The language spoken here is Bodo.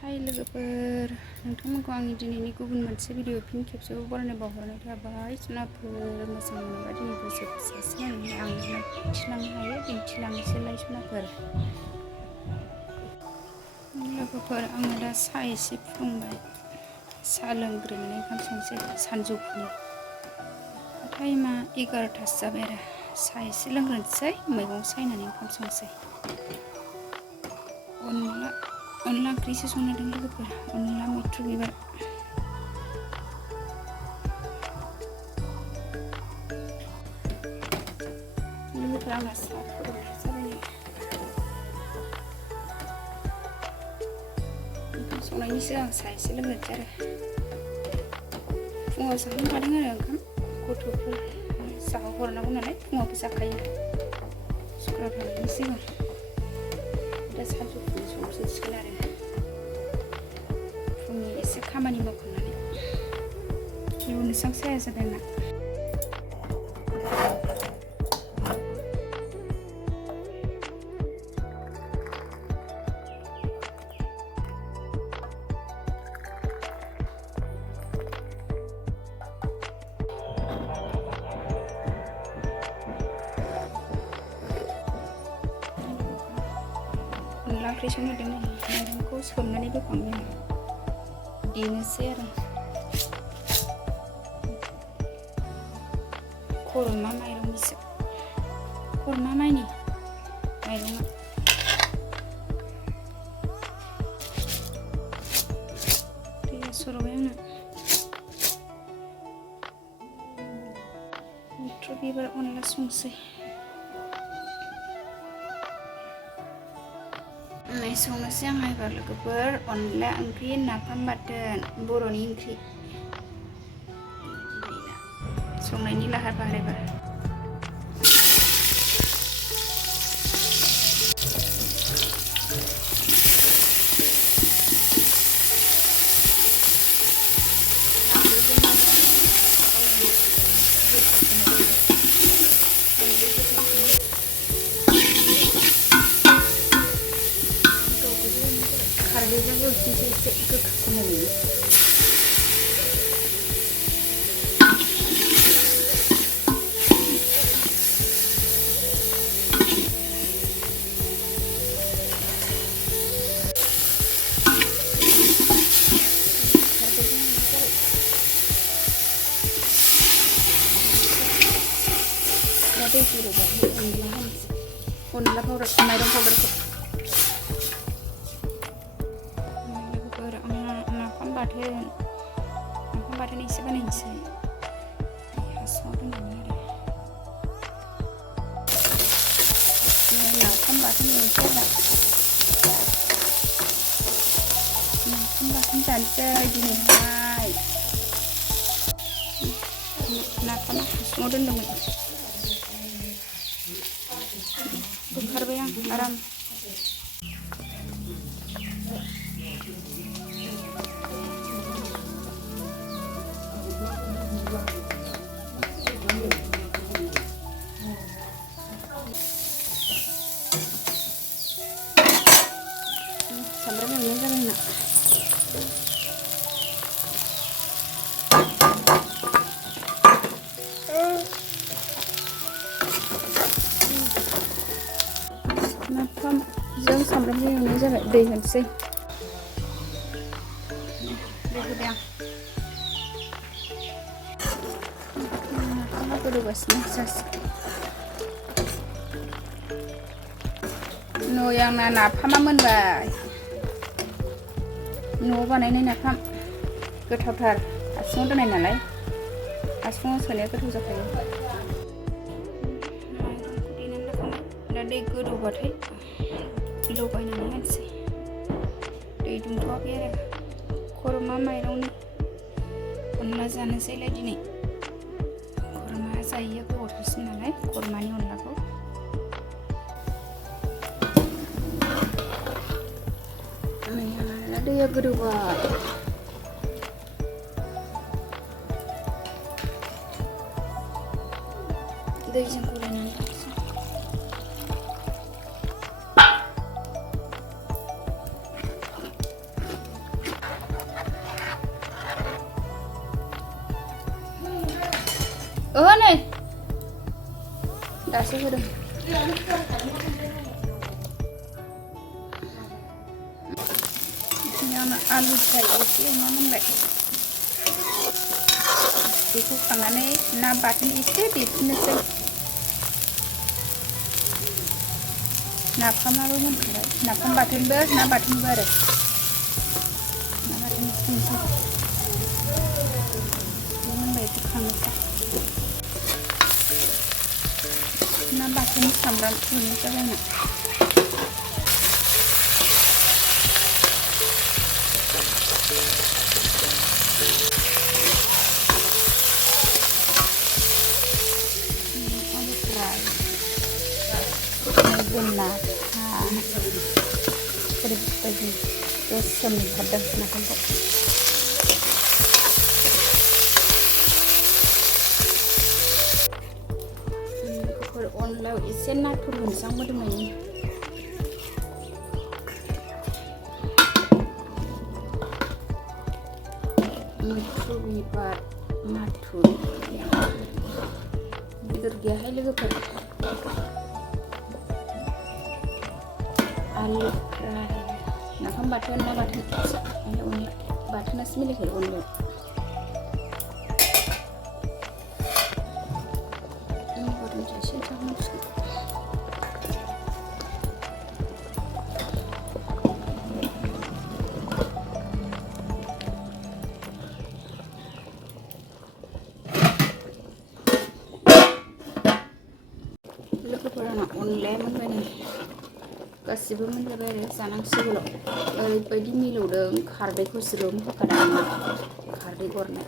हाय लोगोफोर, नोंथांमोनखौ आंनि दिनैनि गुबुन मोनसे भिडिअ फिन खेबसेबाव बरायनाय बावहरनाय थाबाय। सनाफोर मोजां मोनोबा दिनैबो जोबजासिम आं दिन्थिलांनो हायो, दिन्थिलांनोसैलाय सनाफोर। लोगोफोर, आङो दा साहा एसे फुदुंबाय, साहा लोंग्रोनानै ओंखाम संसै सानजौफुनि। टाइमा 11थासो जाबाय आरो साहा एसे लोंग्रोनोसै, मैगं सायनानै ओंखाम संसै। अनला ओंख्रिसो संदों लोगोफोर, अनला मैथ्रु बिबार। लोगोफोर, आंना साहा फुदुंनाय जाबाय। ओंखाम संनायनि सिगां साहा एसे लोंग्रोनोसै आरो। फुङाव जाखांखादों आरो ओंखाम, गथ'फोर जाहोहरनांगौ नालाय फुङावबो जाखायो स्कुलाव थांनायनि सिगां। दा सानजौफुनि संसिगोन आरो फुंनि एसे खामानि मावखांनानै। बेयावनोसो साया जाबाय आंना। अनला ओंख्रि संदों, माइरंखौ सोमनानै बोखांबाय आं, देनोसै आरो। खरमा माइरंनिसो, खरमा माइनि माइरंआ। दैया सरबाय आंना। मैथ्रु बिबार अनला संसै। संनोसै आं एबार लोगोफोर, अनला ओंख्रि नाफाम बाथोन, बर'नि ओंख्रि। संनायनि लाहार फाहार एबार। खारदैजों एवफिनसै एसे गोखासिन होनो। दा दै गोदौबाय अनला पाउडार, माइरं पाउडारखौ। लोगोफोर, नाफाम बाथोन एसे बानायनोसै हासुङाव दोननानै आरो। नाफाम बाथोन एवनोसै आरो। नाफाम बाथोन जानोसै दिनैहाय। नाफामा हासुङाव दोनदोंमोन, बोखारबाय आं आराम। सामब्राम एवनाय जाबाय आंना। नाफामजों सामब्रामजों एवनाय जाबाय, दै होनोसै। दै होबाय आं। नाफामा गोदौगासिनो जासिगोन। नै आंना नाफामा मोनबाय। न'आव बानायनाय नाफाम, गोथावथार। हासुङाव दोननाय नालाय, हासुङाव सोनाया गोथाव जाखायो। माइरंखौ देनानै लाखांबाय, दा दै गोदौबाथाय लगायनानै होनोसै। दै दुंथ'वाखै आरो। खरमा माइरंनि अनला जानोसैलाय दिनै। खरमा जायैया गोबावथारसिन नालाय, खरमानि अनलाखौ। दैया गोदौबाय। दैजों गलायनानै लानोसै। नै दासो होदों आङो आलु फ्राय एसे एवना मोनबाय बेखौ खांनानै ना बाथोन एसे देफिननोसै नाफामाबो मोनखाबाय नाफाम बाथोनबो ना बाथोनबो आरो ना बाथोन संनोसै बे मोनबाय बेखौ खांनोसै ना बाथोन सामब्राम एवनाय जाबाय आंना आलु फ्राय जोंना ओरैबायदि गोसोम ओंखारदों नाफामखौ अनलायाव एसे नाथुर होनसां मोदोमनायनि मैथ्रु बिबार नाथुर बेदर गैयाहाय लोगोफोर आलु फ्राय नाफाम बाथोन ना बाथोन अनला बाथोनासो मिलायखायो अनलायाव लोगोफोर आंना अनलाया मोनबाय नै गासिबो मोनजाबाय आरो जानांसिगौल' ओरैबायदि मिलौदों खारदैखौ ज्रोम होखादों आंना खारदै गरनाय